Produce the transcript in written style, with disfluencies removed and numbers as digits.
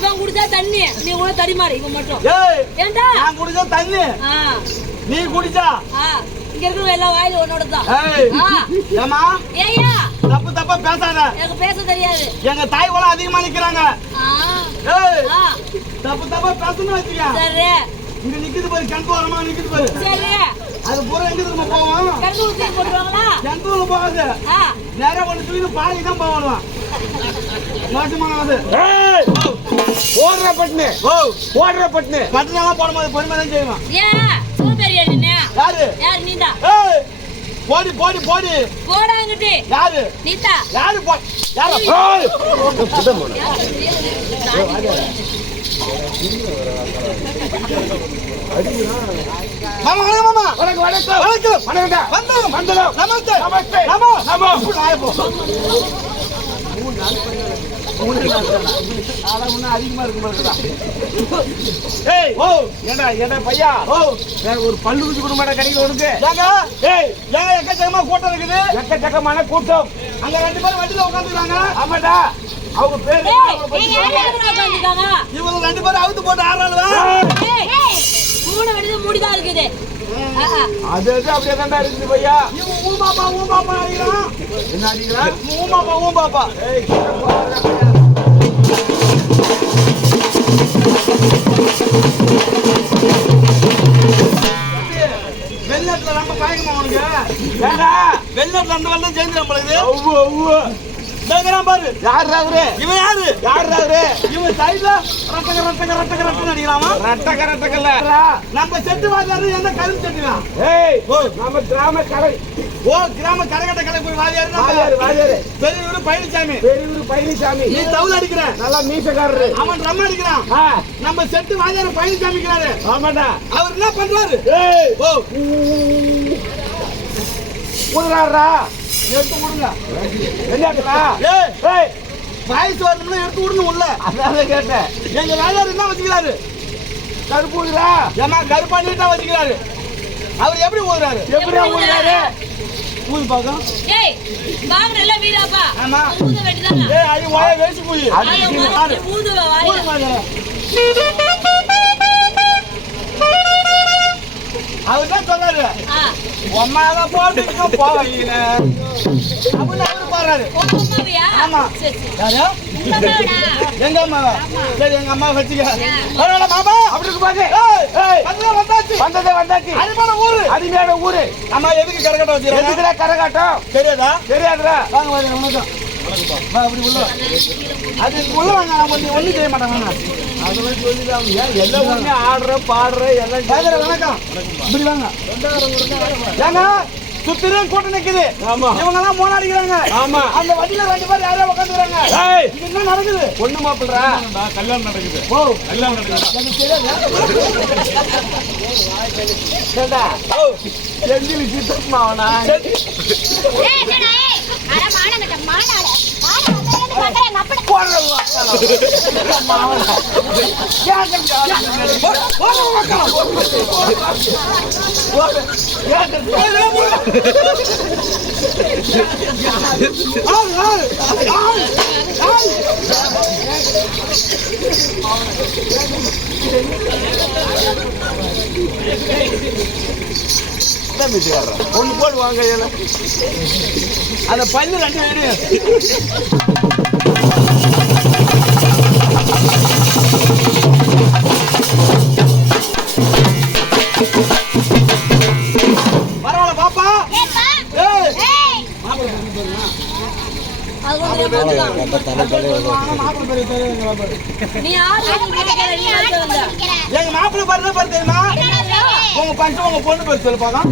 இவன் குடிச்சா தண்ணி, நீ கூட தடிமாறு. இவன் மட்டும் ஏண்டா நான் குடிச்சா தண்ணி, நீ குடிச்சா இங்க இருக்கிற எல்லா வாயிலும் உன்னோட தான். ஏமா ஏயா தப்பு தப்பா பேசாத, எனக்கு பேச தெரியாது. எங்க தாய் வளம் அதிகமா நிக்கிறாங்க. தப்பு தப்பா பேசணும்னு வச்சுக்க. சரி இங்க நிக்குது பாரு, கிணத்து ஓரமா நிக்குது பாரு. சரி அது பூரா எங்க திரும்ப போவோம்? கிணத்து ஊத்தி போட்டுருவாங்களா? கிணத்துல போகாது, நேரம் கொண்டு தூக்கி பாலைக்கு தான் போகணும். மோசமானது ஓடுற பட்டுனு ஓடுற பட்டுனு பட்டுனெல்லாம் போடும்போது பொறுமை தான் செய்வான். ஏன் சூப்பரியா நின்னு? யாரு யார் நீதா? போடி போடி போடி போடாங்கிட்டு யாரு நீதா? யாரு போ யாரு மாமா மாமா வணக்கம் வணக்கம் வணக்கம் வணக்கம் வந்தோம் வந்தோம் நமஸ்தே நமஸ்தே நமோ நமோ நாயப்போ அதிகமா இருக்குமா? ஏய் ஓ ஏண்டா ஏண்டா பையா ஓ ஒரு பல்லு ஊசி கொடுக்க மாட்டா கடையில் உனக்கு. ஏய் ஏன் எக்கச்சக்கமா கூட்டம் இருக்குது? எக்கச்சக்கமான கூட்டம். அங்க 2 பேரும் வண்டியில உட்காந்துருக்காங்க. ஆமாடா, அவங்க பேரு இவங்க 2 பேரும் அவுத்து போட்டு ஆறாளுவா. மூணு வண்டியில மூடிதான் இருக்குது. அது அப்படியே தான்டா இருக்குது பையா. இவன் ஊமாப்பா அடிக்கிறான். என்ன அடிக்கிறான்? ஊமாப்பா வெளிநாட்டுல ரொம்ப பயங்கரமா உனக்கு. வெளிநாட்டுல அந்த வெள்ளம் சேர்ந்து நம்மளுக்கு பாரு. யாரு அவரு? இவன் யாரு? யாரு அவரு? இவன் சைடுல ரட்டன்னு அடிக்கலாமா? ரட்டக்கல்ல நம்ம செட்டு வாதியாரு என்ன கரும்பு செட்டுதான். ஏய் நம்ம கிராம கலை. ஓ கிராம கரகட்ட கலை போய் வாதியாரு பெரியவரு பழனிசாமி. நீ தவுல அடிக்கிற நல்லா மீசக்காரரு. அவன் ட்ரம் அடிக்கிறான். நம்ம செட்டு வாதியாரு பழனிசாமிக்கிறாரு. ஆமாடா. அவர் என்ன பண்றாரு? ஏய் ஓ ஊதுறாரா? எடுத்து விடுங்க. என்னடா? ஏய் வாய்ஸ் வரணும்னா எடுத்து விடணும் உள்ள. அதான் கேட்டேன். எங்க வாதியாரு என்ன வச்சுக்கிறாரு? கருப்பு ஊதுறா? ஏமா கருப்பாண்டிட்டா வச்சுக்கிறாரு. அவர் எப்படி ஊதுறாரு? எப்படியா ஊதுறாரு? ஊது பாக்கம். ஏய் வாங்கறல வீராப்பா. ஆமா ஊத வேண்டியதானே. ஏய் அது வாயை வேசி போய். ஊது வாயை. அவர் தான் சொல்றாரு. அம்மாவை போட்டுக்க போவீங்க அப்படின்னு அவரு பாடுறாரு. ஆமா யாரு? எங்க அம்மாவா? சரி எங்க அம்மா வச்சுக்க. பரவாயில்ல மாமா அப்படி இருக்கு பாரு. வந்தாச்சு. அடிமையான ஊரு. அம்மா எதுக்கு கரகாட்டம் வச்சுக்கிறாங்க? எதுக்குடா கரகாட்டம்? தெரியாதுடா. வாங்க வாங்க வணக்கம். வா அப்படி உள்ள. அது உள்ள வாங்க. நான் ஒண்ணும் செய்ய மாட்டாங்க. அதெல்லாம் சொல்லிதான் எல்லா ஊருமே ஆடுற பாடுற எல்லாம். வணக்கம். இப்படி வாங்க. ஏங்க சுத்திரையும் கூட்டம் நிக்குது. ஆமா இவங்க எல்லாம் மோன அடிக்கிறாங்க. ஆமா அந்த வண்டியில 2 பேர் யாரோ உட்காந்துக்கிறாங்க. இது என்ன நடக்குது? பொண்ணு மாப்பிள்றா கல்யாணம் நடக்குது. ஓ கல்யாணம் நடக்குது. எனக்கு தெரியாது. ஓ செந்தில் சித்தமாவனா? ஏய் என்னடா ஏய் அட மானங்கட்ட மானாட மானாட அப்படி போறவா மாவனா ஒண்ணு போடுவாங்க அந்த பல்லு 2 வீடு. பரவாயில்ல பாப்பா. நீ ஆளு எங்க மாப்பிள்ளை பாரு தெரியுமா? உங்க பஞ்சம் உங்க பொண்ணு பேர் சொல்லு பாக்கலாம்.